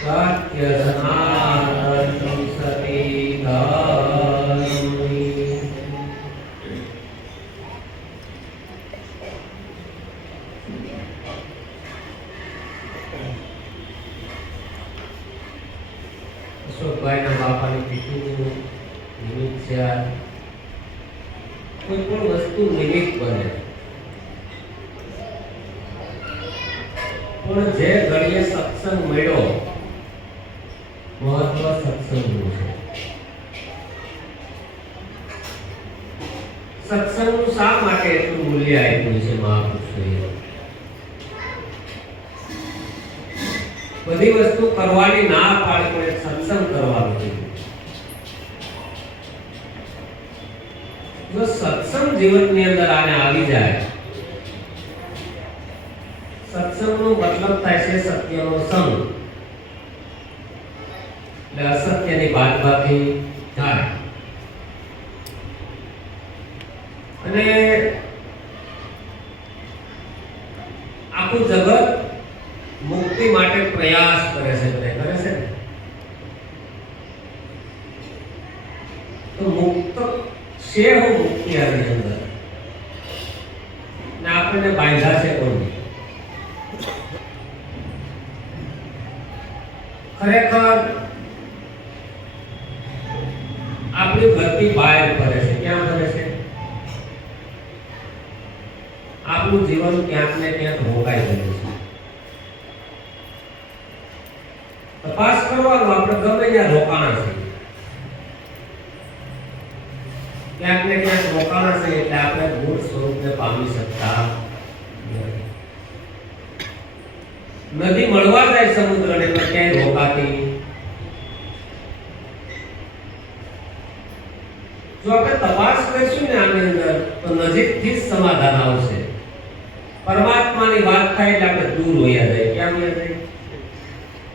સત્ય સનાતન સતી ધર્મની અશોકભાઈના બાપાની પીઠું નિમિત્ત છે. કોઈ પણ વસ્તુ નિમિત્ત બને, પણ જે ઘડીએ સત્સંગ મળ્યો, મહત્વ સત્સંગનું છે. સત્સંગનું શા માટે એટલું મૂલ્ય આપ્યું છે મહાપુરુષોએ? બધી વસ્તુ કરવાની ના પાડી પડે, સત્સંગ કરવાનું છે. જો સત્સંગ જીવનની અંદર આને આવી જાય, સત્સંગનો મતલબ થાય છે સત્યનો સંગ, એટલે અસત્યની બાદબાકી થાય. અને આખું જગત મુક્તિ માટે પ્રયાસ કરે છે, કરે છે ને? તો મુક્ત છે હું મુક્તિ આની અંદર, ને આપણને બાંધ્યા છે કોઈ ખરેખર આપણી ગતિ બહાર કરે છે. ક્યાં કરે છે? આપણું જીવન ક્યાંક ને ક્યાંક રોકાઈ ગયું છે. તપાસ કરવાનું, આપણે ગમે ત્યાં રોકાણા છે, ક્યાંક ને ક્યાંક રોકાણા છે, એટલે આપણે મૂળ સ્વરૂપને પામી શકતા નથી. નદી મળવા જાય સમુદ્રને, પણ ક્યાંય રોકાતી. જો આપણે તપાસ કરીશું ને આની અંદર, તો નજીકથી જ સમાધાન આવશે. પરમાત્માની વાત થાય એટલે આપણે દૂર હોયા જાય. ક્યાં હોયા જાય?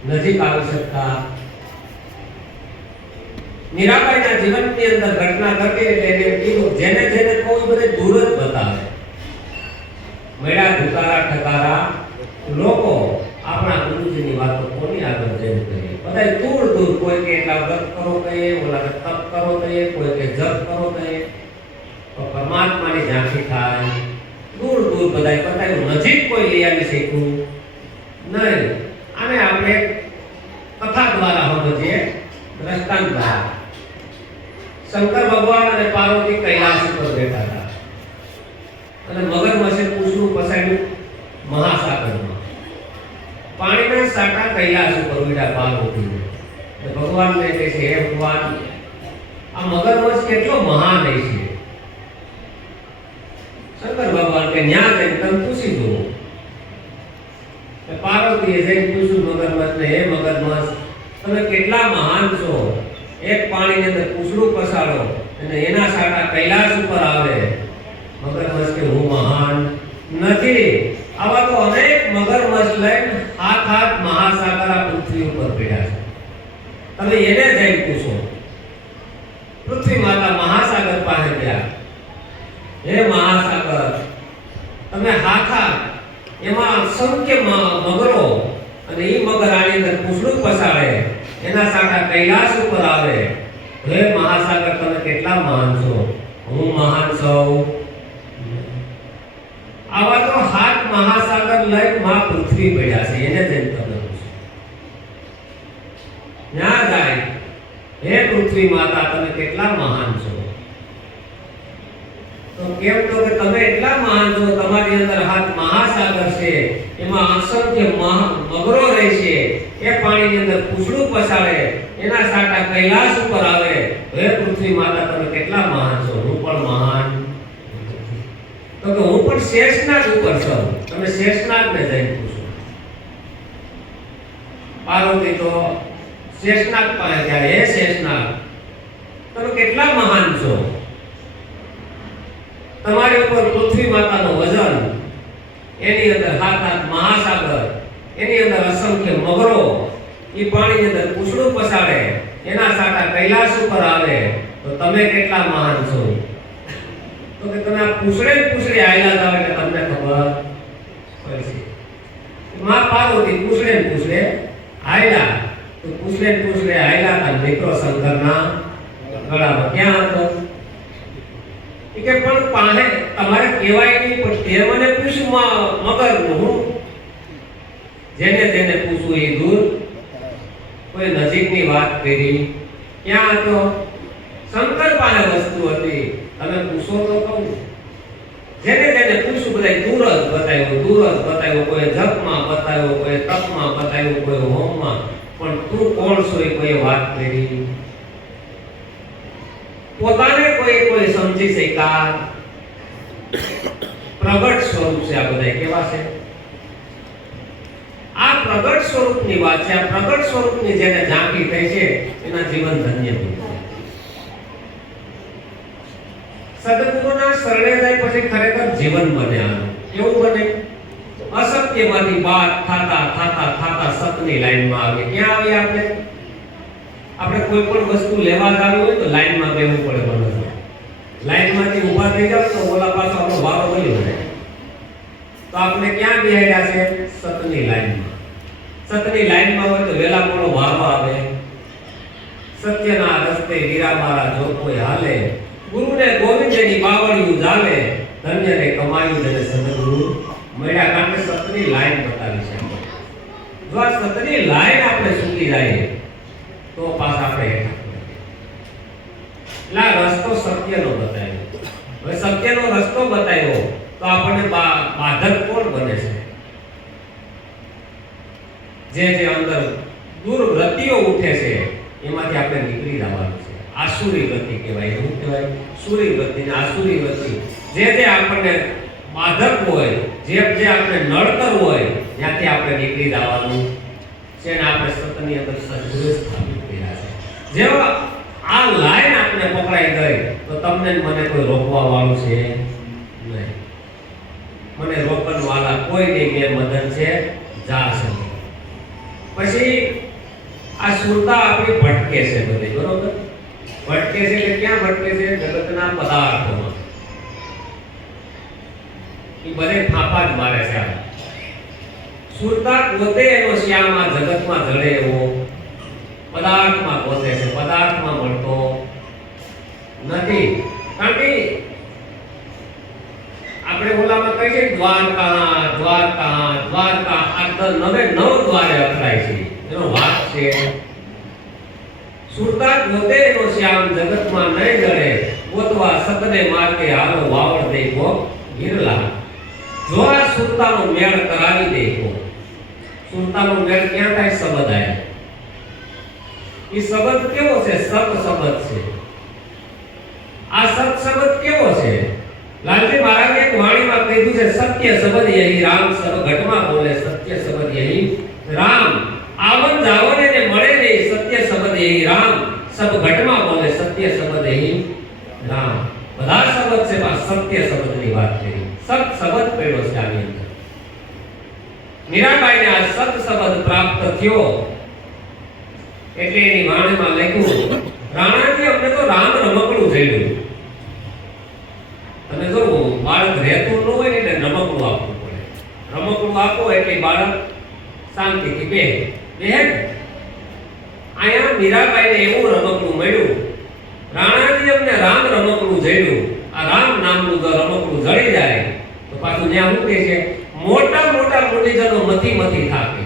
નજીક આવી શકતા. મીરાબાઈના જીવનની અંદર ઘટના ઘટી એટલે એને કીધું, જેને જેને કોઈ બધે દૂર જ બતાવે. મેળા ધુકારા ઠકારા લોકો આપણા ગુરુજીની વાતો કોની આગળ જઈને કરીએ? બધા દૂર દૂર, કોઈ કે એટલા વ્રત કરો કહીએ, ઓલા કે તપ કરો કહીએ, કોઈ કે જપ કરો કહીએ. તો પરમાત્માની ઝાંખી થાય દૂર દૂર બધા બતાવ્યું, નજીક કોઈ લઈ આવી શક્યું નહીં. આને આપણે કથા દ્વારા સમજીએ, દ્રષ્ટાંત દ્વારા. શંકર ભગવાન અને પાર્વતી કૈલાસ ઉપર બેઠા હતા, અને મગરમચ્છે પૂછડું પસાડ્યું મહાસાગરમાં. પાણીના સાટા કૈલાસ ઉપર ઉડ્યા પાર્વતીને. ભગવાનને કહે છે, હે ભગવાન, આ મગરમચ્છ કેટલો મહાન છે. શંકર ભગવાન કે ન્યા જઈને તમે પૂછી જુઓ. પાર્વતીએ જઈને પૂછ્યું મગરમચ્છને, હે મગરમચ્છ, તમે કેટલા મહાન છો? એક પાણીની અંદર પૂછડું પસાડો અને એના સાટા કૈલાસ ઉપર આવે. મગરમચ્છ કે હું મહાન નથી. આવા તો અનેક મગરમચ્છ લઈને હાથ હાથ મહાસાગર આ પૃથ્વી ઉપર પડ્યા છે. તમે એને જઈને પૂછો. પૃથ્વી માતા મહાસાગર પાસે ગયા. હે મહાસાગર, તમે હાથા એમાં અસંખ્ય મગરો, અને એ મગર આની અંદર પૂછડું પસાડે, એના સાટા કૈલાસ ઉપર આવે. હે મહાસાગર, તમે કેટલા મહાન છો? હું મહાન છું. આવા તો હાથ મહાસાગર લઈને મા પૃથ્વી પડ્યા છે, એને જઈને તમે પૂછો. ના જાય, હે પૃથ્વી માતા, તમે કેટલા મહાન છો? તો કેમ તો કે તમે એટલા મહાન છો, તમારી અંદર હાથ મહાસાગર છે, એમાં અસંખ્ય મગરો રહે છે, એ પાણીની અંદર પૂછડું પસાડે, એના સાટા કૈલાસ ઉપર આવે. હે પૃથ્વી માતા, તમે કેટલા મહાન છો? હું પણ મહાન. તો કે હું પણ શેષનાગ ઉપર છું, તમે શેષનાગને જઈને પૂછો. પાર્વતી તો શેષનાગ પાસે ગયા. હે શેષનાગ, તમે કેટલા મહાન છો? તમારી ઉપર પૃથ્વી માતાનો વજન, એની અંદર હાથ હાથ મહાસાગર, એની અંદર અસંખ્ય મગરો, એ પાણીની અંદર પૂછડું પસાડે, એના સાટા કૈલાસ ઉપર આવે. તો તમે કેટલા મહાન છો? તો કે તમે આ પૂછડે આયલા જાવ એટલે તમને ખબર પડશે. માં પાર્વતી પૂછડે આયલા તો પૂછલે આયલા તા મિત્રો શંકરના ગળામાં ક્યાં હતો? એ કે પણ પાહે તમારે કહેવાય નહીં, પણ તે મને પૂછ્યું મગર હું જેને તેને પૂછું એ દૂર. કોઈ નજીકની વાત કરી, ક્યાં હતો? શંકર પાસે વસ્તુ હતી, તમે પૂછો તો કહું. જેને તેને પૂછું બધા દૂર જ બતાવ્યો. કોઈ જપમાં બતાવ્યો, કોઈ તપમાં બતાવ્યો, કોઈ હોમમાં. પણ તું કોણ છો એ કોઈ વાત કરી. પોતાને કોઈ સમજી શક્યા. પ્રગટ સ્વરૂપ છે આ બધા. કેવા છે? આ પ્રગટ સ્વરૂપની વાત છે. આ પ્રગટ સ્વરૂપની જેને ઝાંખી થઈ છે એના જીવન ધન્ય થયું. સદગુરુના શરણે જાય પછી ખરેખર જીવન બને. આનું કેવું બને? અસત્યમાંથી વાત થાતા સત્યની લાઈનમાં આવે. ક્યાં આવે? આપણે કોઈ પણ વસ્તુ લેવા જાવી હોય તો લાઈનમાં બેસવું પડે. મને લાઈનમાંથી ઊભા થઈ જાવ તો ઓલા પાછો આપણો વારો ગયો ને. તો આપણે ક્યાં બેહ્યા છે? સત્યની લાઈનમાં. સત્યની લાઈનમાં હોય તો વેલા મોડો વારો આવે. સત્યના રસ્તે વીરા મારા જો કોઈ હાલે, ગુરુને ગોવિંદની બાવળિયું જાલે, ધન્યને કમાયું જેને સદગુરુ મળ્યા. કારણ કે સત્યની લાઈન બતાવી છે. જો આ સત્યની લાઈન આપણે ચૂકી જાય તો પાછા આપણે એટલા રસ્તો સત્યનો બતાવ્યો. હવે સત્યનો રસ્તો બતાવ્યો તો આપણને બાધક કોણ બને છે? જે અંદર દુર્વૃત્તિઓ ઉઠે છે એમાંથી આપણે નીકળી જવાનું છે. આસુરી વૃત્તિ કહેવાય. શું કહેવાય? સુરી વૃત્તિ ને આસુરી વૃત્તિ. જે આપણને બાધક હોય, જે આપણે નડતર હોય, ત્યાંથી આપણે નીકળી જવાનું છે. ને આપણે સત્યની અંદર સદગુરુ સ્થાપિત કર્યા છે. જેવા આ લાઈન આપણે પકડાઈ ગઈ તો તમને મને કોઈ રોકવા વાળું છે નહીં. મને રોકન વાળા કોઈ નહીં. મેં મદન છે જા છે. પછી આ સુરતા આપણી ભટકે છે બધી. બરોબર? ભટકે છે એટલે ક્યાં ભટકે છે? જગતના પદાર્થોમાં. એ બધે ફાંફા જ મારે છે. સુરતા પોતે એનો શ્યામ આ જગતમાં જડે એવો પદાર્થમાં પોતે છે. પદાર્થમાં મળતો નથી. કારણ કે આપણે ઓલામાં કહી છે દ્વારકા આ 9 દ્વારે અથડાય છે. એનો વાત છે સુરતા પોતે એનો શ્યામ જગતમાં નહીં જડે, ગોતવા સતને માર્ગે હાલો વાવડ દે કો વિરલા. જો આ સુરતાનો મેળ કરાવી દે કો. સુરતાનો મેળ ક્યાં થાય? શબ્દ આય. એ શબ્દ કેવો છે? સત શબ્દ છે. આ સત શબ્દ કેવો છે? લાલજી મહારાજે એક વાણીમાં કીધું છે, સત્ય શબ્દ યહી રામ સબ ઘટમાં બોલે, સત્ય શબ્દ યહી રામ. આવન જાવને ને મળે નહીં, સત્ય શબ્દ યહી રામ સબ ઘટમાં બોલે, સત્ય શબ્દ યહી રામ. બધા શબ્દ છે પણ સત્ય શબ્દની વાત કરી. સત શબ્દ પડ્યો છે આની અંદર. મીરાબાઈને આ સત શબ્દ પ્રાપ્ત થયો એટલે એની વાણીમાં લખ્યું, રાણાજી અમને તો રામ રમકડું થયું. તમે જો બાળક રહેતું ન હોય ને એટલે રમકડું આપવું પડે. રમકડું આપો એટલે બાળક શાંતિથી બેહે. અહીંયા મીરાબાઈને એવું રમકડું મળ્યું. રાણાજી અમને રામ રમકડું જડ્યું. આ રામ નામનું જો રમકડું જડી જાય તો પાછું ત્યાં શું કહે છે? મોટા મુનિજનો મથી થાકે.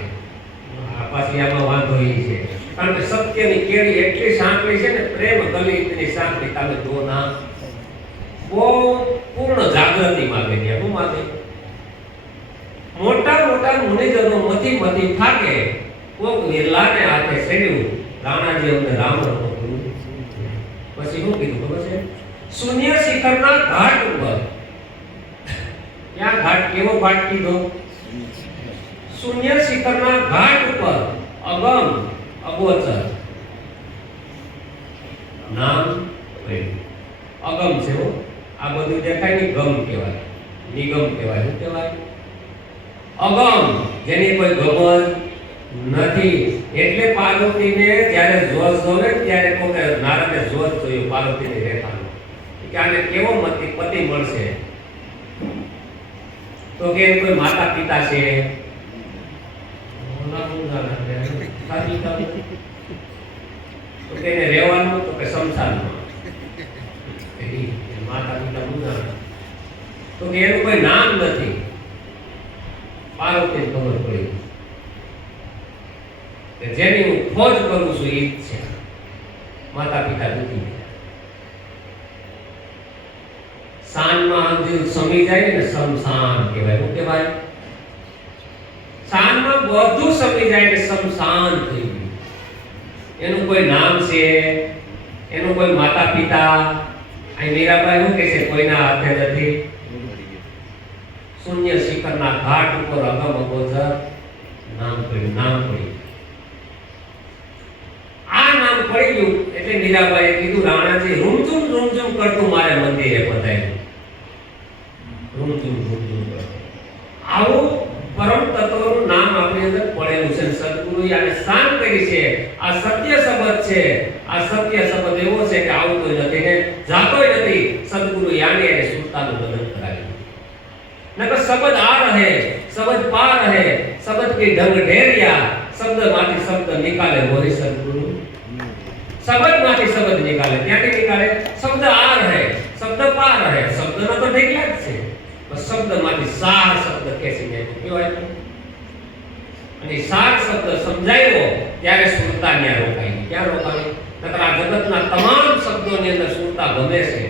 આ પાછી આમાં વાંધો એ છે. કારણ કે સત્યની કેળી એટલી સાંકળી છે ને, પ્રેમ કલિતની સાંકળી તમે જો ના બહુ પૂર્ણ જાગૃતિ માંગે છે. શું માંગે? મોટા મુનિજનો મથી થાકે. કોક વિરલાને હાથે સેડ્યું, રાણાજી અમને રામ રમકડું. પછી શું કીધું ખબર છે? શૂન્ય શિખરના ઘાટ ઉપર. ક્યાં ઘાટ? કેવો ઘાટ કીધો? શૂન્ય શિખરના ઘાટ ઉપર અગમ અગોચર નામ પડ્યું. અગમ છે હો. આ બધું દેખાય ને ગમ કહેવાય, નિગમ કહેવાય. શું કહેવાય? અગમ, જેની કોઈ ગમત નથી. એટલે પાર્વતીને જ્યારે જોશ જોવે ત્યારે કોકે નારદને જોશ જોયું પાર્વતીની રેખાનો કે આને કેવો પતિ મળશે. તો કે કોઈ માતા પિતા છે ભલા મૂંઝાના ખાલી તો તેને રહેવાનું તો કે સંસારમાં માતા પિતા મૂંઝાના તો કે એનું કોઈ નામ નથી. પાર્વતીને ખબર પડી કે જેની હું ખોજ કરું છું એ જ છે. માતા પિતા દુઃખી સાનમાં સમી જાય ને સમસાન કહેવાય. શું કહેવાય? સાનમાં બધું સમી જાય ને સમસાન થઈ ગયું. એનું કોઈ નામ છે, એનું કોઈ માતા પિતા. અહીં મીરાબાઈ શું કહે છે? કોઈના હાથે નથી. શૂન્ય શિખરના ઘાટ ઉપર અગમ અગોચર નામ પડ્યું. નામ પડ્યું. આ નામ પડી ગયું એટલે મીરાબાઈએ કીધું રાણાજી રૂમઝુમ કરતું મારે મંદિરે પધાર્યું. રૂમઝુમ કરતું. આવું પરમ તત્વનું નામ આપણી અંદર પડેલું છે. સદગુરુએ આને શાન કરી છે. આ સત્ય શબ્દ છે. આ સત્ય શબ્દ એવો છે કે આવતો નથી ને જાતોય નથી. સદગુરુ યાને એને સુરતાનું બદન કરાવ્યું. નકર શબ્દ આ રહે, શબ્દ પા રહે, શબ્દ કે ઢંગ ઢેરિયા, શબ્દ માંથી શબ્દ નિકાલે હોય સદગુરુ. શબ્દ માંથી શબ્દ નિકાલે. ક્યાંથી નિકાલે? શબ્દ આ રહે, શબ્દ પા રહે. શબ્દનો તો ઢેકલા જ છે. શબ્દ માંથી સાર શબ્દ ખેંચીને કહેવાય. અને સાર શબ્દ સમજાયો ત્યારે સુરતા ત્યાં રોકાઈ. ક્યાં રોકાઈ? નકર આ જગતના તમામ શબ્દોની અંદર સુરતા ગમે છે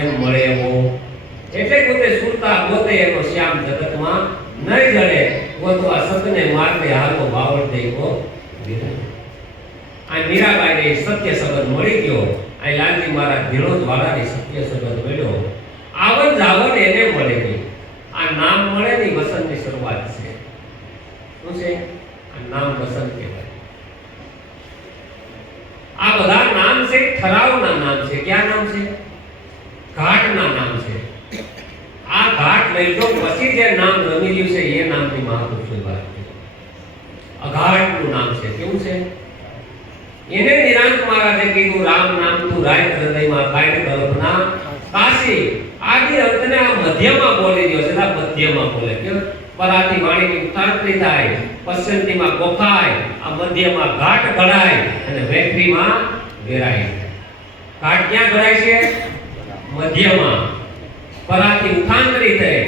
એમ મળે એવો. એટલે પોતે સુરતા પોતે એનો શ્યામ જગતમાં નહીં જડે. ગોતવા સતને માર્ગે હાલો બાવળ દેવો. આ મીરાબાઈને સત્ય શબ્દ મળી ગયો. આ લાલજી મહારાજ ભીણોદ વાળાની સત્ય શબ્દ મળ્યો. આવન જાવન એને મળે ગઈ. આ નામ મળે ની વસંતની શરૂઆત છે. શું છે? આ નામ વસંત કહેવાય. આ બધા નામ છે ઠરાવના નામ છે. ક્યાં નામ છે? ઘાટના નામ છે. આ ઘાટ લઈ જો પછી જે નામ રમી રહ્યું છે એ નામની મહાપુરુષની વાત છે. અઘાટનું નામ છે. કેવું છે? એને નિરાંત મહારાજે કીધું રામ નામ તું રાય હૃદયમાં કાઢ કલ્પના કાશી. આદિ અંતને આ મધ્યમાં બોલી રહ્યો છે. આ મધ્યમાં બોલે કે પરાતી વાણીની ઉતારતી થાય, પશ્ચિમમાં ગોખાય, આ મધ્યમાં ઘાટ ઘડાય અને વેખરીમાં વેરાય. ઘાટ ક્યાં ઘડાય છે? મધ્યમાં. પરાથી ઉઠાંતરી થઈ,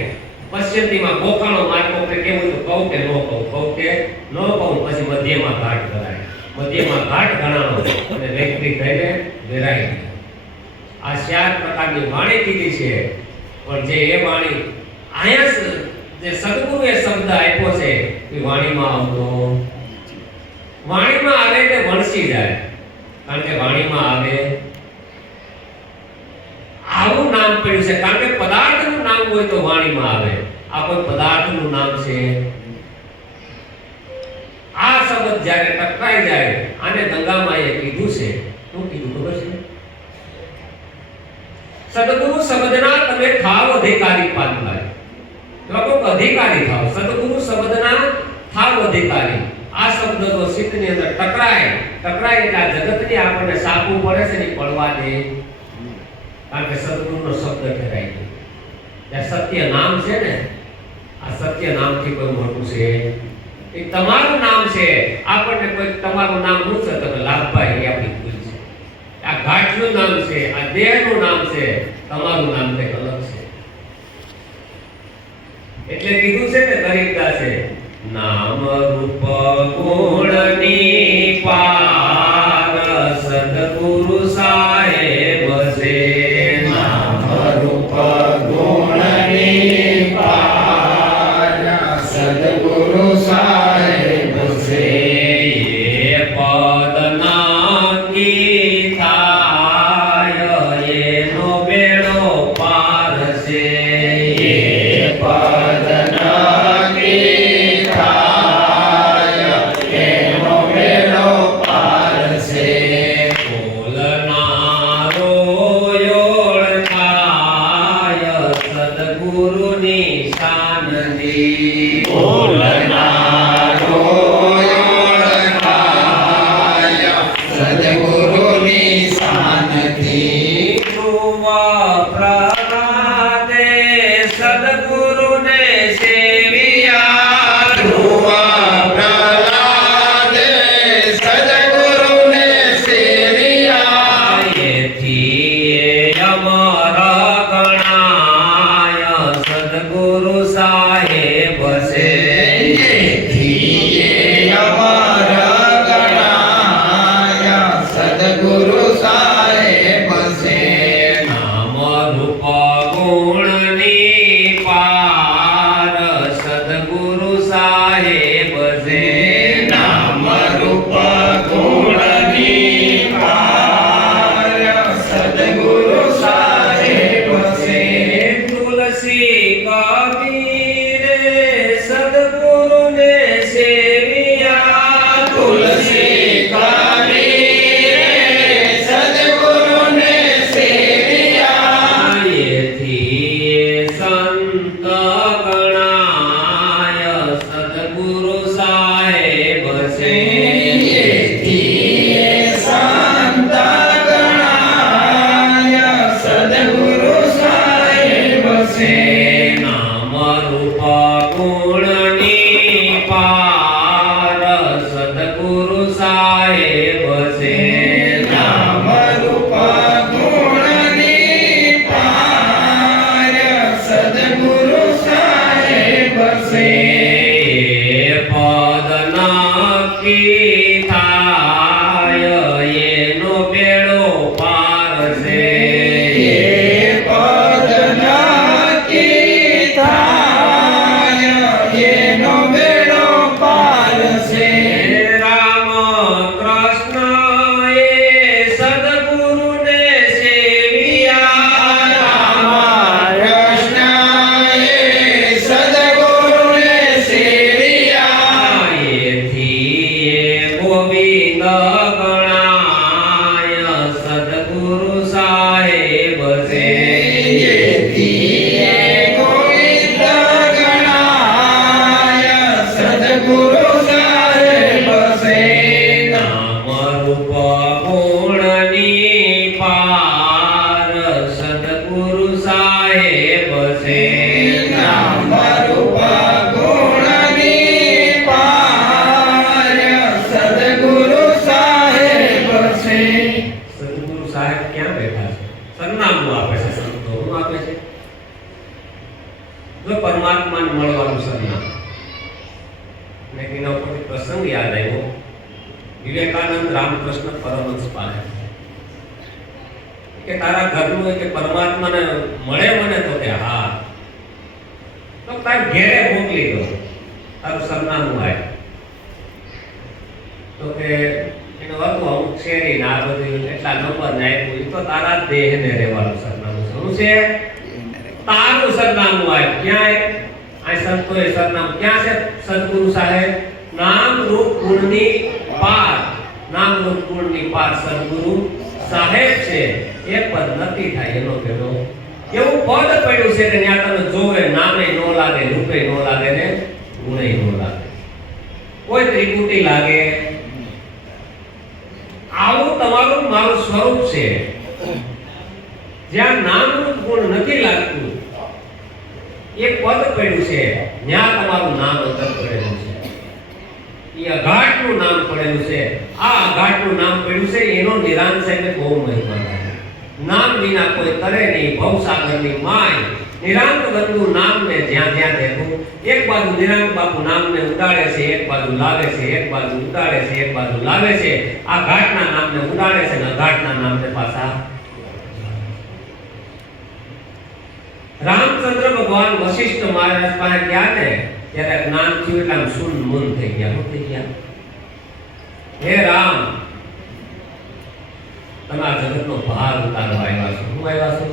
પશ્ચિમમાં ગોખાણો માર્ગો કે કેવું તો કહું કે નો કહું, કહું કે નો કહું, પછી મધ્યમાં ઘાટ ઘડાય. મધ્યમાં ઘાટ ઘડાણો અને વેખરી થઈને વેરાય. આ 4 પ્રકારની વાણી કીધી છે. પણ જે એ વાણી આયા જે સદગુરુએ શબ્દ આપ્યો છે એ વાણીમાં આવતો. વાણીમાં આવે તે વણસી જાય. કારણ કે વાણીમાં આવે આવું નામ પડ્યું છે. કારણ કે પદાર્થનું નામ હોય તો વાણીમાં આવે. આ કોઈ પદાર્થનું નામ છે. આ શબ્દ જ્યારે ટકરાઈ જાય આને ગંગામાએ કીધું છે. શું કીધું ખબર છે? સદગુરુ શબ્દના તમે થાવ અધિકારી પાલભાઈ. લોકો અધિકારી થાવ. સદગુરુ શબ્દના થાવ અધિકારી. આ શબ્દ તો સિદ્ધની અંદર ટકરાય એટલે આ જગતની આપણને સાપવું પડે છે ને પડવા દે. કારણ કે સદગુરુનો શબ્દ ઠરાઈ ગયો. ત્યાં સત્ય નામ છે ને, આ સત્ય નામથી કોઈ મોટું છે. એ તમારું નામ છે. આપણને કોઈ તમારું નામ શું છે? તમે લાભભાઈ એ આપણી ભૂલ છે. આ ઘાટનું નામ છે, આ દેહનું નામ છે. તમારું નામ કંઈક અલગ છે. એટલે કીધું છે ને ગરીબદાસે નામ રૂપ ગુણની પાર સદગુરુ સાહેબ છે. નામ રૂપ ગુણની પાર સદગુરુ સાહેબ છે. એ પદ નાકી થાય એનો બેડો પાર છે. એ પદ નકી થાય બસે એથી સંત ગણાય સદગુરુ સાહેબ છે નામ રૂપ ગુણની પાર સદગુરુ સાહેબ છે નામ રૂપ ગુણની પાર સદગુરુ સાહેબ છે પદ નક્કી થાય એનો બેડો પાર છે એ પદ નક્કી થાય એનો બેડો પાર છે રામ કૃષ્ણ એ સદગુરુને સેવિયા કૃષ્ણ એ સદગુરુને સેવિયા એથી એ ગોવિંદ ગણાય સદગુરુ સાહેબ છે એથી એ ગોવિંદ ગણાય સદગુરુ સાહેબ છે નામ રૂપ ગુણની પાર સદગુરુ સાહેબ છે નામ રૂપ ગુણની પાર સદગુરુ સાહેબ છે સદગુરુ સાહેબ ક્યાં બેઠા છે સરનામું આપે છે સંતો શું આપે છે જો પરમાત્માને મળવાનું સરનામું ને એના ઉપરથી પ્રસંગ યાદ આવ્યો વિવેકાનંદ રામકૃષ્ણ પરમહંસ પાસે કે તારા ઘરનું કે પરમાત્માને મળે મને તો કે હા તો તારે ઘેરે મોકલી દો તારું સરનામું આવે તો કે એનો હતું અમુક શેરી ના બધું એટલા નંબર ને આપ્યું એ તો તારા દેહને રહેવાનું સરનામું છે શું છે તારું સરનામું આવે ક્યાં આ સંતોએ સરનામું ક્યાં છે સદગુરુ સાહેબ નામ રૂપ ગુણની પાર નામ રૂપ ગુણની પાર સદગુરુ સાહેબ છે એ પદ નથી થાય એનો પેલો એવું પદ પડ્યું છે કે ત્યાં તમે જોવે નામે નો લાગે રૂપે નો લાગે ને ગુણે નો લાગે કોઈ ત્રિકુટી લાગે આવું તમારું મારું સ્વરૂપ છે જ્યાં નામનું ગુણ નથી લાગતું એક પદ પડ્યું છે ત્યાં તમારું નામ અંદર પડેલું છે એ અઘાટનું નામ પડેલું છે આ અઘાટનું નામ પડ્યું છે એનો નિરાંશ એટલે બહુ મહિમા છે નામ વિના કોઈ તરે નહીં ભવસાગરની માય નિરાંત બંધુ નામને જ્યાં જ્યાં દેખું એક બાજુ નિરાંત બાપુ નામને ઉડાડે છે એક બાજુ લાવે છે એક બાજુ ઉડાડે છે એક બાજુ લાવે છે આ ઘાટના નામને ઉડાડે છે ને અઘાટના નામને પાછા રામચંદ્ર ભગવાન વશિષ્ઠ મહારાજ પાસે ગયા ને ત્યારે જ્ઞાન થયું એટલે આમ શૂન્ય મૂન થઈ ગયા શું થઈ ગયા હે રામ તમે આ જગતનો ભાર ઉતારવા આવ્યા છો શું આવ્યા છો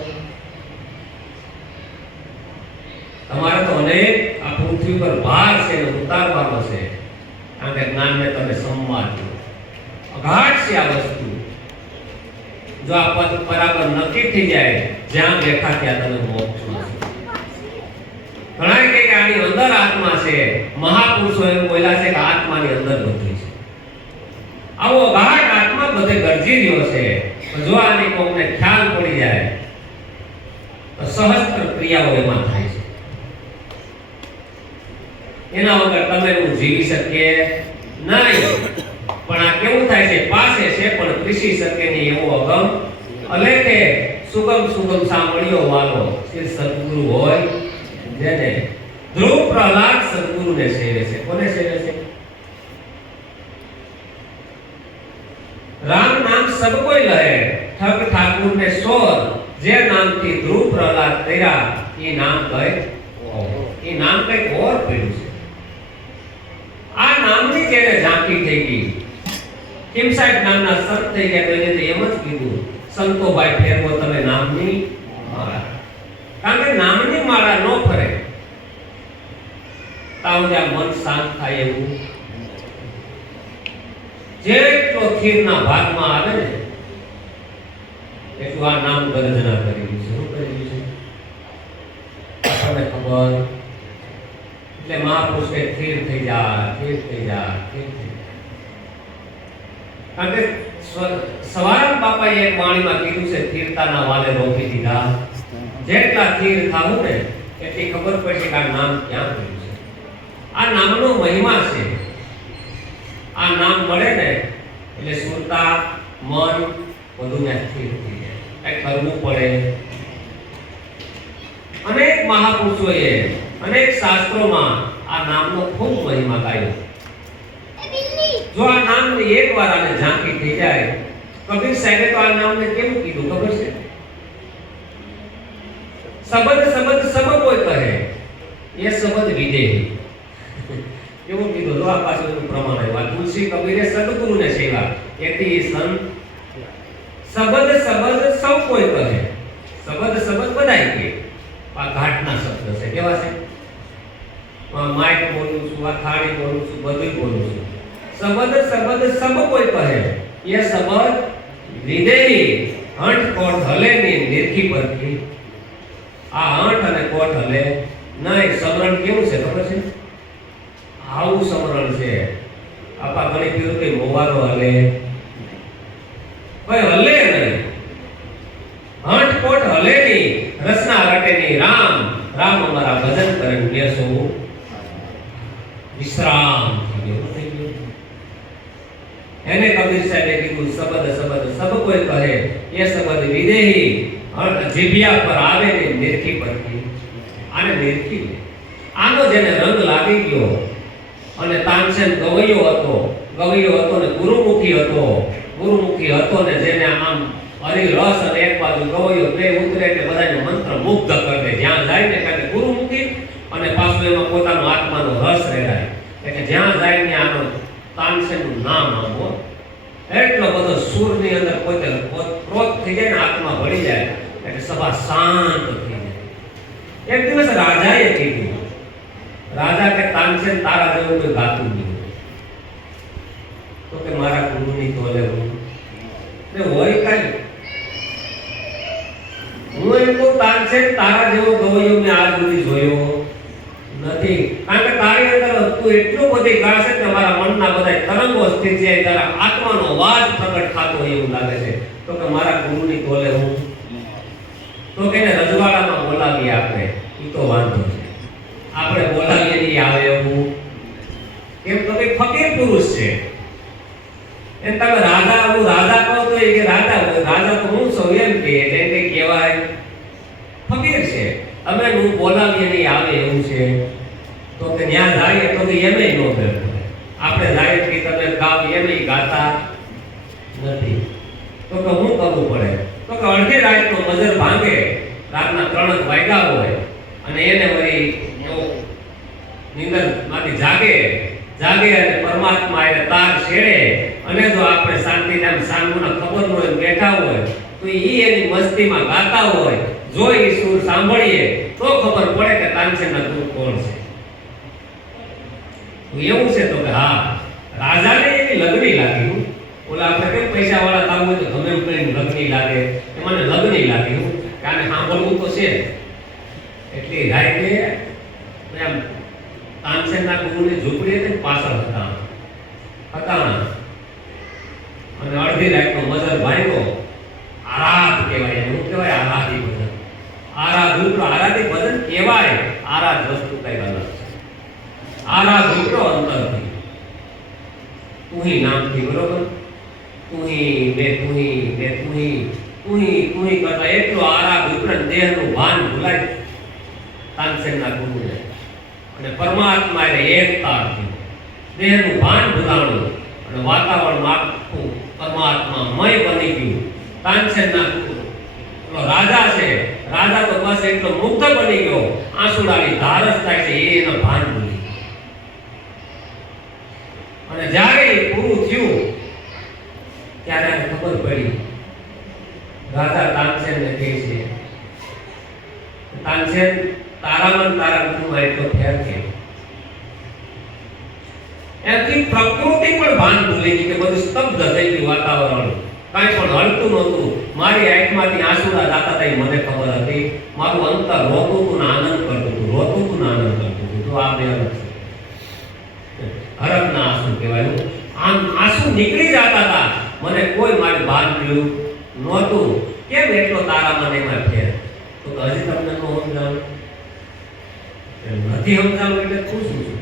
તમારે તો અનેક આ પૃથ્વી પર ભાર છે ને ઉતારવાનો છે કારણ કે જ્ઞાનને તમે સંવાદ દો અઘાટ છે આ વસ્તુ જો આ પદ બરાબર નક્કી થઈ જાય જ્યાં બેઠા ત્યાં તમે મોક્ષ ઘણા કહે કે આની અંદર આત્મા છે મહાપુરુષો એમ બોલ્યા છે કે આત્માની અંદર બધી છે આવો અઘાટ આત્મા બધે ગરજી રહ્યો છે જો આની કોઈને ખ્યાલ પડી જાય તો સહસ્ત્ર ક્રિયાઓ એમાં થાય છે એના વગર તમે હું જીવી શકીએ નહીં પણ આ કેવું થાય છે પાસે છે પણ ત્રીસી શકે નહીં એવો અગમ અલેખે સુગમ સુગમ સાંભળ્યો વાલો શ્રી સદગુરુ હોય જેને ધ્રુવ પ્રહલાદ સદગુરુને સેવે છે કોને સેવે છે રામ નામ સબ કોઈ લહે ઠગ ઠાકુર ને સોર જે નામથી ધ્રુવ પ્રહલાદ કર્યા એ નામ કઈ એ નામ કઈ ઓર પડ્યું છે આ નામની જેને ઝાંકી થઈ ગઈ કેમ સાહેબ નામના સંત થઈ ગયા તો એને એમ જ કીધું સંતોભાઈ ફેરવો તમે નામની માળા કારણ કે નામની માળા ન ફરે તાવ જ્યાં મન શાંત થાય એવું જેટલો થીરના ભાગમાં આવે ને એટલું આ નામ ગર્જના કરી છે શું કરી છે આપણને ખબર એટલે મહાપુરુષ કે સ્થિર થઈ જા સ્થિર થઈ જા સ્થિર થઈ જા કારણ કે સવારામ બાપાએ એક વાણીમાં કીધું છે, થીરતાના વાલે રોકી દીધા. જેટલા થીર થાવું ને એટલી ખબર પડશે કે આ નામ ક્યાં પડ્યું છે. આ નામનો મહિમા છે. આ નામ મળે ને એટલે સુરતા મન બધું ને સ્થિર થઈ જાય. કઈ કરવું પડે. અનેક મહાપુરુષોએ અનેક શાસ્ત્રોમાં આ નામનો ખૂબ મહિમા ગાયો. જો આ નામને એકવાર આને ઝાંકી થઈ જાય, કબીર સાહેબે તો આ નામને કેવું કીધું ખબર છે? શબ્દ શબ્દ સબ કોઈ કહે, એ શબ્દ વિદેહી. કેવું કીધું? જો આ પાછળનું પ્રમાણ આવ્યું. તુલસી કબીરે સદગુરુને સેવા એથી સંત શબ્દ શબ્દ સૌ કોઈ કહે. શબ્દ શબ્દ બધાય કે આ ઘાટના શબ્દ છે. કેવા છે? માઇક બોલું છું, આ થાળી બોલું છું, બધું બોલું છું. શબ્દ શબ્દ સબ કોઈ કહે, એ શબ્દ વિદેહી હંઠ કોટ હલે ની નિરખી પરથી. આ હંઠ અને કોટ હલે નહીં. સમરણ કેવું છે ખબર છે? આવું સમરણ છે. આપા ઘણી કીધું કે મોવારો હલે, કોઈ હલે નહીં. હંઠ કોટ હલે ની, રસના રટે ની. રામ રામ અમારા ભજન કરે બેસો વિશ્રામ. એને કબીર સાહેબે કીધું શબ્દ શબ્દ સબ કોઈ કહે, એ શબ્દ વિદેહી જીભિયા પર આવે ને નિરખી પરથી. આને નિરખી. આનો જેને રંગ લાગી ગયો અને તાનસેન ગવૈયો હતો ને ગુરુમુખી હતો ને જેને આમ હરી રસ અને એક બાજુ ગવૈયો બે ઉતરે એટલે બધાને મંત્ર મુગ્ધ કરી દે. જ્યાં જાય ને કારણ ગુરુમુખી અને પાછું એમાં પોતાનો આત્માનો રસ રહેરાય. એટલે જ્યાં જાય ને આનો તાનસેનનું નામ આવો. એટલો બધો સૂરની અંદર પોતે ક્રોધ થઈ જાય ને આત્મા ભળી જાય એટલે સભા શાંત થઈ જાય. એક દિવસ રાજાએ કીધું, રાજા કે તાનસેન તારા જેવું કોઈ ગાતું નહીં. તો કે મારા ગુરુની તોલે હું ને હોય કઈ. હું એમ કહું તાનસેન તારા જેવો ગવૈયો મેં આજ સુધી જોયો નથી. કારણ કે તારી અંદર તું એટલું બધી ગાશે કે મારા મનના બધા તરંગો સ્થિર છે, તારા આત્માનો અવાજ પ્રગટ થતો હોય એવું લાગે છે. તો કે મારા ગુરુની તોલે હું. તો કે એને રજવાડામાં બોલાવી આપણે, ઈ તો વાંધો છે. આપણે બોલાવીએ નહીં આવે એવું. કેમ તો કે ફકીર પુરુષ છે. એ તમે રાજા હું રાજા કહો તો એ કે રાજા તો હું સૌ એમ કે એટલે એને કહેવાય ફકીર છે. અમે હું બોલાવીએ નહીં આવે એવું છે. તો કે ત્યાં જાય તો કે એમે નો ભેર પડે. આપણે જાય કે તમે ગાવ એમે ગાતા નથી. તો કે હું કરવું પડે? તો કે અડધી રાતનો મજર ભાંગે, રાતના 3 વાગ્યા હોય અને એને વળી નીંદર માંથી જાગે અને પરમાત્મા એને તાર છેડે અને જો આપણે શાંતિથી આમ સાંગુના ખબર હોય બેઠા હોય તો ઈ એની મસ્તીમાં ગાતા હોય, જો ઈ સુર સાંભળીએ તો ખબર પડે કે તાનસેનના ગુરુ કોણ છે. એવું છે તો કે હા, રાજાને એની લગની લાગી. ઓલા આપણે કેમ પૈસા વાળા થવું હોય તો ગમે એમ કરીને લગની લાગે, મને લગની લાગી કે આને સાંભળવું તો છે. એટલે રાતે એમ તાનસેનના ગુરુની ઝૂંપડી હતી પાછળ હતા અને અડધી રાતનો મજર ભાંગ્યો. આરાધ કહેવાય, શું કહેવાય? આરાધી ભજન. આરાધી ભજન કહેવાય. આરાધ વસ્તુ કઈ અલગ છે. આરાધ ઉપરો અંતરથી તુહી નામથી, બરોબર? તુહી બે તુહી બે તુહી તુહી તુહી કરતા એટલો આરાધ ઉપરાંત દેહનું ભાન ભૂલાય તાનસેનના ગુરુને. અને પરમાત્મા એને એકતા હતી. દેહનું ભાન ભૂલાણું અને વાતાવરણ આખું પરમાત્મામય બની ગયું. તાનસેનના રાજા છે, રાજા તો બસ એટલો મુગ્ધ બની ગયો, આંસુડાની ધાર જ થાય છે એના ભાન ભૂલી. અને જ્યારે એ પૂરું થયું ત્યારે એને ખબર પડી. રાજા તાનસેનને કહે છે, તાનસેન તારામાં તારા ગુરુમાં એટલો ફેર છે. એથી પ્રકૃતિ પણ ભાન ભૂલી ગઈ કે બધું સ્તબ્ધ થઈ ગયું વાતાવરણ. કાંઈ પણ હલતું નહોતું. મારી આંખમાંથી આંસુડા જાતા હતા મને ખબર હતી. મારું અંતર રોતું હતું ને આનંદ કરતું હતું, રોતું હતું ને આનંદ કરતું હતું. તો આ બે અલગ છે. હરખના આંસુ કહેવાય. આમ આંસુ નીકળી જતા હતા મને કોઈ મારી બાંધ્યું નહોતું, કેમ એટલો તારા મને એમાં ફેર? તો હજી તમને ન સમજાવું, નથી સમજાવું એટલે પૂછું છું,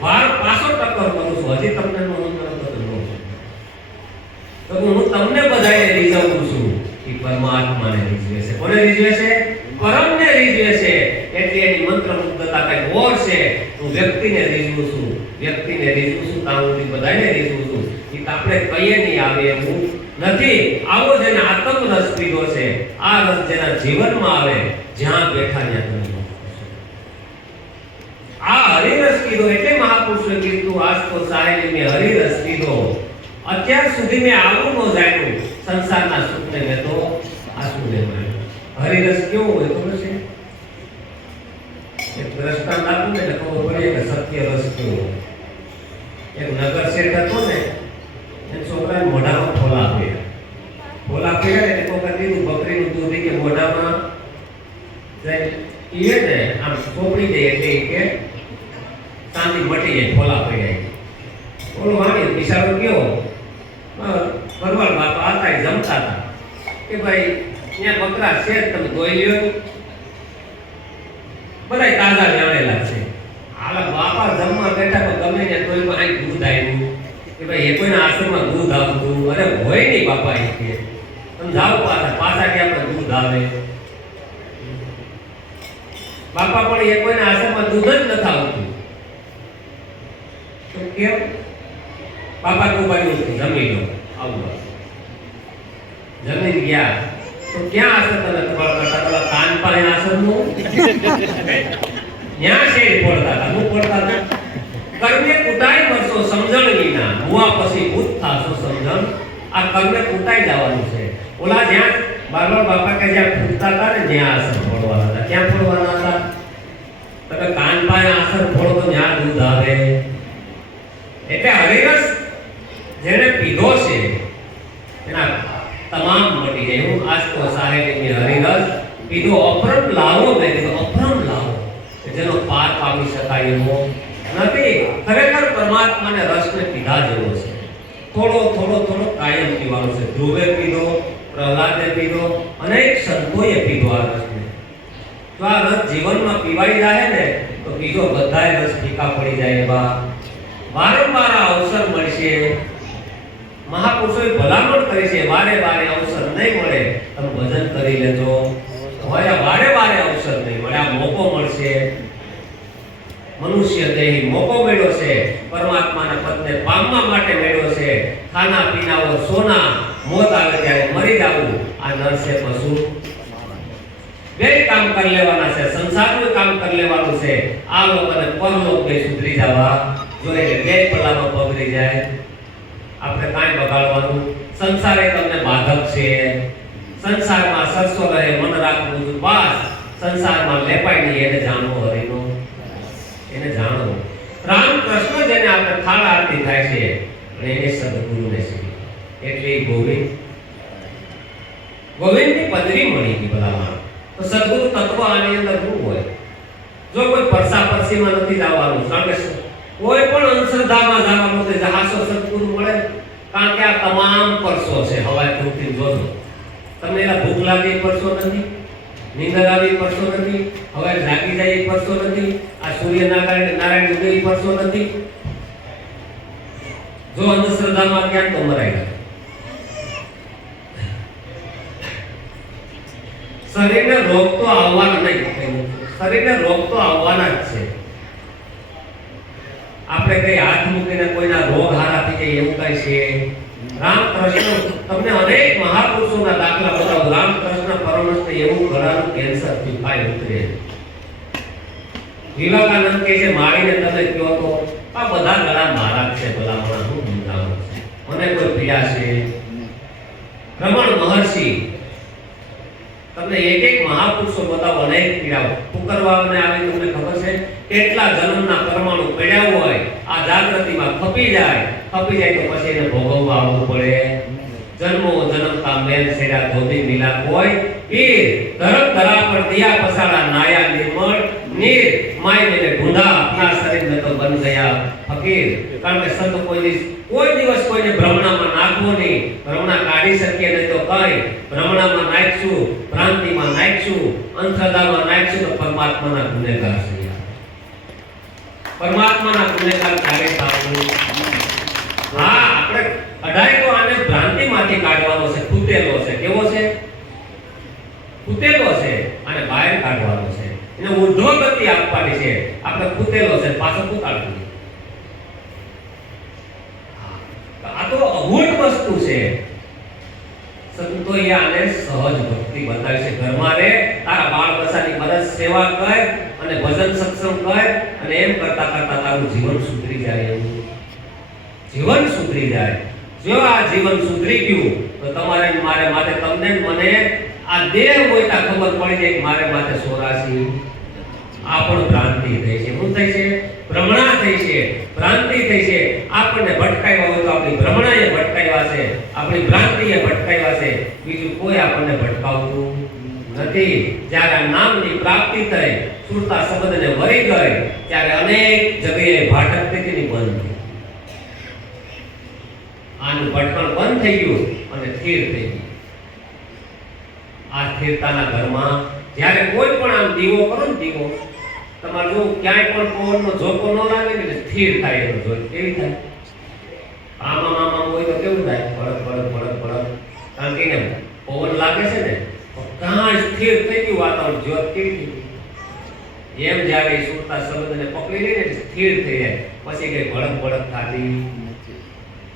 પાછો ટક્કર કરું છું, હજી તમને ન સમજાવું તો ન સમજાવું. તો હું તમને બધાને રીઝવું છું કે પરમાત્માને રીઝવે છે. કોને રીઝવે છે? પરમને રીઝવે છે. એટલે એની મંત્ર મુગ્ધતા કઈ ઓર છે. હું વ્યક્તિને રીઝવું છું, વ્યક્તિને રીઝવું છું, તાઉથી બધાને રીઝવું છું. કે આપણે કહીએ નહીં આવે એવું નથી. આવો જેને આત્મ રસ પીધો છે, આ રસ જેના જીવનમાં આવે, જ્યાં બેઠા ત્યાં તમે આ હરિરસ પીધો. એટલે મહાપુરુષોએ કીધું આજ તો સાહેલી મેં હરિરસ પીધો. અત્યાર સુધી મેં આવું ન જાણ્યું, સંસારના સુખને મેં તો આસુને માન્યું. હરિરસ કેવો હોય ખબર છે? એક દ્રષ્ટાંત આપું ને એટલે ખબર પડે કે સત્ય રસ કેવો હોય. એક નગર શેઠ હતો ને, એ છોકરાએ મોઢામાં ફોલા પડ્યા. ફોલા પડ્યા એટલે તો કરી દીધું બકરીનું દૂધ કે મોઢામાં જાય ઈએ ને આમ ચોપડી દે એટલે કે શાંતિ મટી જાય, ફોલા પડ્યા. ઓલો વાણી બિચારો ગયો, ભરવાડ બાપા હતા એ જમતા હતા કે ભાઈ અહીંયા બકરા છે તમે ધોઈ લ્યો, બધા તાજા જાણેલા છે. હાલા બાપા જમવા બેઠા તો ગમે ત્યાં કોઈ પણ અહીં દૂધ આવ્યું કે ભાઈ એ કોઈના આશ્રમમાં દૂધ આવતું, અરે હોય નહીં બાપા એ કે તમે જાઓ પાછા કે આપણે દૂધ આવે. બાપા પણ એ કોઈના આશ્રમમાં દૂધ જ નથી આવતું. તો કેમ? બાપા નું બાજુ જમી લો, આવું જમીન ગયા તો ક્યાં આશ્રમ તમે ખબર કરતા પેલા કાન પાસે આશ્રમ નું ત્યાં શેર પડતા હતા. હું પડતા હતા કર્મે કુટાઈ મરશો સમજણ વિના, હુઆ પછી ભૂત થાશો સમજણ. આ કર્મે કુટાઈ જવાનું છે. ઓલા જ્યાં બારબર બાપા કે જ્યાં ફૂટતા હતા ને જ્યાં આશ્રમ ફોડવાના હતા, ક્યાં ફોડવાના હતા? તમે કાન પાસે આશ્રમ ફોડો તો જ્યાં દૂધ આવે. એટલે હરિરસ જેને પીધો છે એના તમામ મટી જાય. હું આજ તો સાહેબની હરિરસ પીધો. અપરમ લાવો મેં કીધું, અપરમ લાવો જેનો પાર પામી શકાય એવો નથી. ખરેખર પરમાત્માને રસને પીધા જેવો છે. થોડો થોડો થોડો કાયમ પીવાનો છે. ધ્રુવે પીધો, પ્રહલાદે પીધો, અનેક સંતોએ પીધો આ રસને. જો આ રસ જીવનમાં પીવાઈ જાય ને તો બીજો બધાય રસ ફીકા પડી જાય. એવા વારંવાર આ અવસર મળશે. મહાપુરુષોએ ભલામણ કરી છે, વારે વારે અવસર નહીં મળે તમે ભજન કરી લેજો. હવે વારે વારે અવસર નહીં મળે, આ મોકો મળશે. મનુષ્ય દેહી મોકો મળ્યો છે, પરમાત્માના પદને પામવા માટે મળ્યો છે. ખાના પીનાઓ સોના, મોત આવે ત્યારે મરી જાવું. આ નરસે પશુ બે કામ કરી લેવાના છે, સંસારનું કામ કરી લેવાનું છે. આ લોકોને પરલોક બે સુધરી જવા જોઈએ. બે પલામાં પગરી જાય. આપણે કાંઈ બગાડવાનું? સંસાર એ તમને બાધક છે. સંસારમાં સરસો રહે મન રાખવું છું બસ. સંસારમાં લેપાય નહીં એને જાણવો, હરિનો એને જાણવો. રામ કૃષ્ણ જેને આપણે થાળ આરતી થાય છે અને એને સદગુરુને છે. એટલે ગોવિંદની પદવી મળી ગઈ બધામાં. તો સદગુરુ તત્વ આની અંદર શું હોય? જો કોઈ પરસા પરસીમાં નથી જવાનું, કારણ કે કોઈ પણ અંધશ્રદ્ધામાં જવાનું નથી. જહાસો સદગુરુ મળે, કારણ કે આ તમામ પરસો છે. હવાય પૂરતી જોજો તમને એના ભૂખ લાગે એ પરસો નથી, નીંદર આવે એ પરસો નથી, હવે જાગી જાય એ પરસો નથી, આ સૂર્ય નારાયણ ઉદય એ પરસો નથી. જો અંધશ્રદ્ધામાં ક્યાંક તો મરાય જાય. શરીરને રોગ તો આવવાના નહીં, શરીરને રોગ તો આવવાના જ છે. આપણે કઈ હાથ મૂકીને કોઈના રોગ હારા થઈ જાય એવું કઈ છે? રામકૃષ્ણ તમને અનેક મહાપુરુષોના દાખલા બતાવો. રામકૃષ્ણ પરમહંસને એવું ગળાનું કેન્સર થયું, કાંઈ ઉતરે. વિવેકાનંદ કહે છે મારીને તમે કહો તો આ બધા ગળા મારા છે, ભલામણા હું સમજાવું મને કોઈ પીડા છે. રમણ મહર્ષિ તમને એક એક મહાપુરુષો બતાવો, અનેક પીડાઓ ફૂકરવાને આવે. તમને ખબર છે કેટલા જન્મના પરમાણુ પડ્યા હોય, આ જાગૃતિમાં ખપી જાય તો પછી એને ભોગવવા આવવું પડે. જન્મો જન્મતા મેલ સેડા ધોબી મિલા કોઈ વીર ધરમ ધરા પર દિયા પસાડા નાયા નિર્મળ નીર માય મેને ઢૂંઢા આપના શરીર में तो बन गया फकीर. કારણ કે સંત કોઈ દિવસ કોઈને ભ્રમણામાં નાખવો નાખવો નહીં, ભ્રમણા કાઢી શકીએ નહીં તો કઈ ભ્રમણામાં નાખશું, ભ્રાંતિમાં નાખશું, અંધશ્રદ્ધામાં નાખશું તો પરમાત્માના ગુનેગાર છે. પરમાત્માના ગુનેગાર ક્યારે થવું? હા, આપણે અઢાઈ તો આને ભ્રાંતિમાંથી કાઢવાનો છે, ખૂટેલો છે. કેવો છે? ખૂટેલો છે અને બહાર કાઢવાનો છે. એને ઊર્ધ્વ ગતિ આપવાની છે. આપણે ખૂટેલો છે પાછો ખૂટાડવું. આ તો અગૂઢ વસ્તુ છે. સંતોએ આને સહજ ભક્તિ બતાવી છે. ઘરમાં રે, તારા બાળ બચ્ચાની મદદ સેવા કર અને ભજન સત્સંગ કર અને એમ કરતા કરતા તારું જીવન સુધરી જાય. એવું જીવન સુધરી જાય. જો આ જીવન સુધરી ગયું તો તમારે મારે માથે, તમને મને આ દેહ હોયતા ખબર પડી જાય કે મારે માથે 84 આ પણ ભ્રાંતિ થઈ છે. શું થઈ છે? ભ્રમણા થઈ છે, ભ્રાંતિ થઈ છે. આપણને ભટકાવ્યા હોય તો આપણી ભ્રમણાએ ભટકાવ્યા છે, આપણી ભ્રાંતિએ ભટકાવ્યા છે. બીજું કોઈ આપણને ભટકાવતું નથી. જ્યારે આ નામની પ્રાપ્તિ થઈ, સુરતા શબ્દને વરી ગઈ, ત્યારે અનેક જગ્યાએ ભાટકતીની બંધ થઈ. આનું ભટકણ બંધ થઈ ગયું અને સ્થિર થઈ ગયું. આ સ્થિરતાના ઘરમાં જ્યારે કોઈ પણ આમ દીવો કરો ને, દીવો તમારે જો ક્યાંય પણ પવનનો ઝોકો ન લાગે ને સ્થિર થાય. એનો જોઈ કેવી થાય? આમાં આમાં હોય તો કેવું થાય? ભડક ભડક ભડક ભડક. કારણ કે એને પવન લાગે છે ને, કાંઈ સ્થિર થઈ ગયું વાતાવરણ. જ્યોત કેવી થઈ? એમ જ્યારે સુરતા શબ્દને પકડી લઈને સ્થિર થઈ જાય, પછી કઈ ભડક ભડક થતી.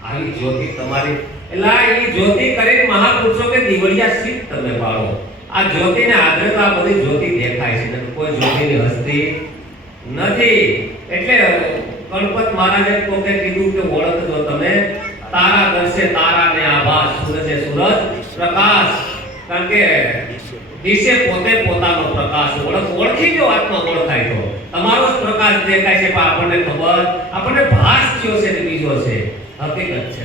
આવી જ્યોતિ તમારી, એટલે એ જ્યોતિ કરીને મહાપુરુષો કે દીવડિયા શીખ તમે પાડો. આ જ્યોતિને આદ્રતા બધી જ્યોતિ દેખાય છે, કોઈ જ્યોતિની હસ્તી નથી. એટલે ગણપત મહારાજે પોતે કીધું કે ઓળખજો તમે તારા દર્શે તારાને આભા, સૂરજે સૂરજ પ્રકાશ. કારણ કે દિશે પોતે પોતાનો પ્રકાશ. ઓળખી જો આત્મા ઓળખાય તો તમારો જ પ્રકાશ દેખાય છે. પણ આપણને ખબર, આપણને ભાસ થયો છે ને બીજો છે, હકીકત છે.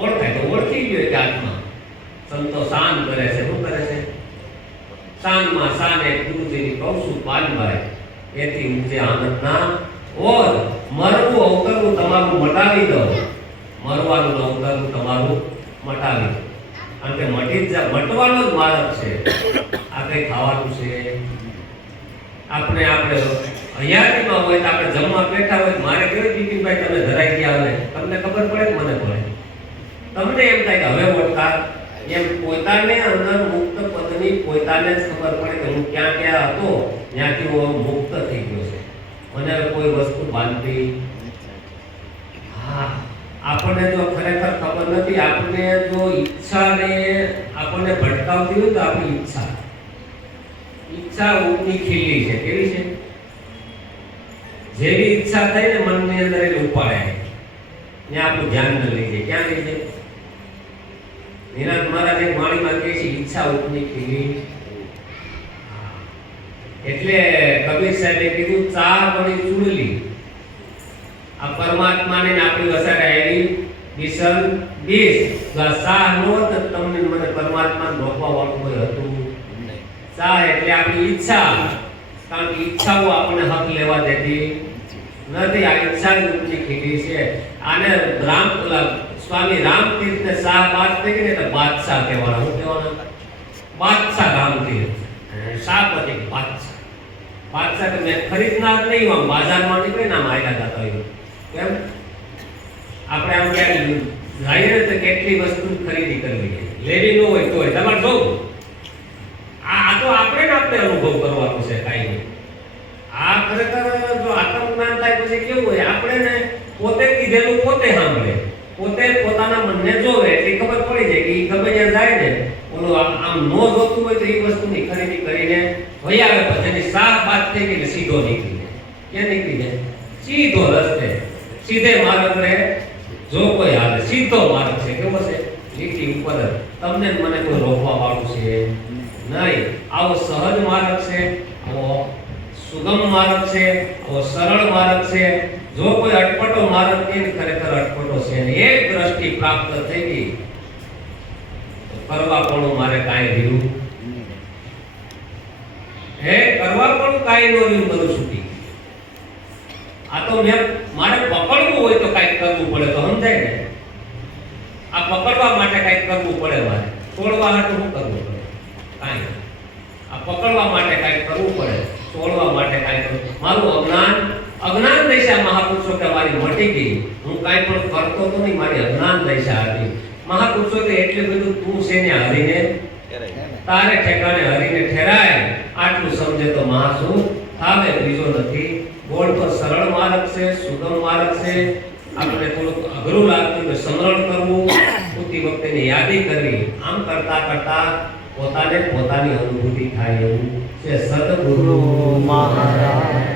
ઓળખાય તો ઓળખી ગયો કે આત્મા. સંતો શાન કરે છે. શું કરે છે? શાનમાં શાને ગુરુજીની કહું છું પાનભાઈ, એથી ઊંચે આનંદના ઓર મરવું અવતરવું તમારું મટાવી દો. મરવાનું અવતરવું તમારું મટાવી દો. કારણ કે મટવાનો જ માર્ગ છે. આ કઈ ખાવાનું છે? આપણે હૈયારીમાં હોય તો આપણે જમવા બેઠા હોય, મારે કેવું બિપિનભાઈ તમે ધરાઈ ગયા હોય, તમને ખબર પડે કે મને પડે? તમને એમ થાય કે હવે ઓળખાર. એમ પોતાને અંદર મુક્ત પદની પોતાને જ ખબર પડે કે હું ક્યાં ક્યાં હતો, ત્યાંથી હું મુક્ત થઈ ગયો છે. મને કોઈ વસ્તુ બાંધતી. હા, આપણને જો ખરેખર ખબર નથી, આપણને જો ઈચ્છાને આપણને ભટકાવતી હોય તો આપણી ઈચ્છા ઊંઘની ખીલી છે. કેવી છે? જેવી ઈચ્છા થાય ને મનની અંદર એ ઉપાડે, ત્યાં આપણું ધ્યાન ન લઈ જાય. ક્યાં લઈ જાય? નિરાંત મહારાજ એક વાણીમાં કહે છે, ઈચ્છા ઊંઘની ખીલી. એટલે કબીર સાહેબે કીધું, ચા વળી ચૂડલી. આ પરમાત્માને આપણી અસર આવી દિશન દીસ. સા નો તો તમને મને પરમાત્માને રોકવા વાળું કોઈ હતું નહીં. સા એટલે આપણી ઈચ્છા. કારણ કે ઈચ્છાઓ આપણને હક લેવા દેતી નથી. આ ઈચ્છા રૂપની ખીલી છે. આને સ્વામી રામતીર્થને શાહ બાદ થઈ ગઈ ને તો બાદશાહ કહેવાના. શું કહેવાના? બાદશાહ રામતીર્થ. શાહપતિ બાદશાહ. બાદશાહ કે મેં ખરીદનાર નહીં, આમ બાજારમાં નીકળે ને આમ આયલા જતા હોય. કેમ? આપણે આમ ક્યાંક જઈએ ને તો કેટલી વસ્તુ ખરીદી કરવી, લેવી ન હોય તોય તમારે જોવું. આ તો આપણે ને આપણે અનુભવ કરવાનો છે. કાંઈ નહીં. આ ખરેખર જો આત્મજ્ઞાન થાય પછી કેવું હોય? આપણે ને પોતે કીધેલું પોતે સાંભળે, પોતે પોતાના મનને જોવે એટલે ખબર પડી જાય કે ગમે ત્યાં જાય ને ઓલું આમ નો જોતું હોય તો એ વસ્તુની ખરીદી કરીને વહી આવે. પછી એની શાહ બાદ થઈ ગઈ સીધો નીકળી જાય. ક્યાં નીકળી જાય? સીધો રસ્તે, સીધે માર્ગ રહે. જો કોઈ હાલે સીધો માર્ગ છે. કેવો છે? લીટી ઉપર. તમને મને કોઈ રોકવા વાળું છે નહીં. આવો સહજ માર્ગ છે, આવો સુગમ માર્ગ છે, આવો સરળ માર્ગ છે. જો કોઈ અટપટો માર્ગ કે ખરેખર અટપટો છે ને એક દ્રષ્ટિ પ્રાપ્ત થઈ ગઈ તો કરવા પણ મારે કાંઈ રહ્યું હે કરવા પણ કાંઈ ન રહ્યું. બધું છૂટી. આ તો મારે પકડવું હોય તો કાંઈક કરવું પડે તો સમજાય ને. આ પકડવા માટે કંઈક કરવું પડે મારે, છોડવા હાટુ શું કરવું પડે? કાંઈ નહીં. આ પકડવા માટે કંઈક કરવું પડે, છોડવા માટે કાંઈ કરવું. મારું અજ્ઞાન દશા મહાપુરુષો કે મારી મટી ગઈ, હું કાંઈ પણ કરતો તો નહીં, મારી અજ્ઞાન દશા હતી. મહાપુરુષો કે એટલે બધું તું છે ને હરીને તારે ઠેકાણે હરીને ઠેરાય, આટલું સમજે તો મહાસુ થાવે, બીજો નથી. ગોળ તો સરળ માર્ગ છે, સુગમ માર્ગ છે. આપણે થોડુંક અઘરું લાગતું તો સ્મરણ કરવું, ઉઠતી વખતે યાદી કરવી. આમ કરતા કરતા પોતાને પોતાની અનુભૂતિ થાય એવું છે. સદગુરુ મહારાજ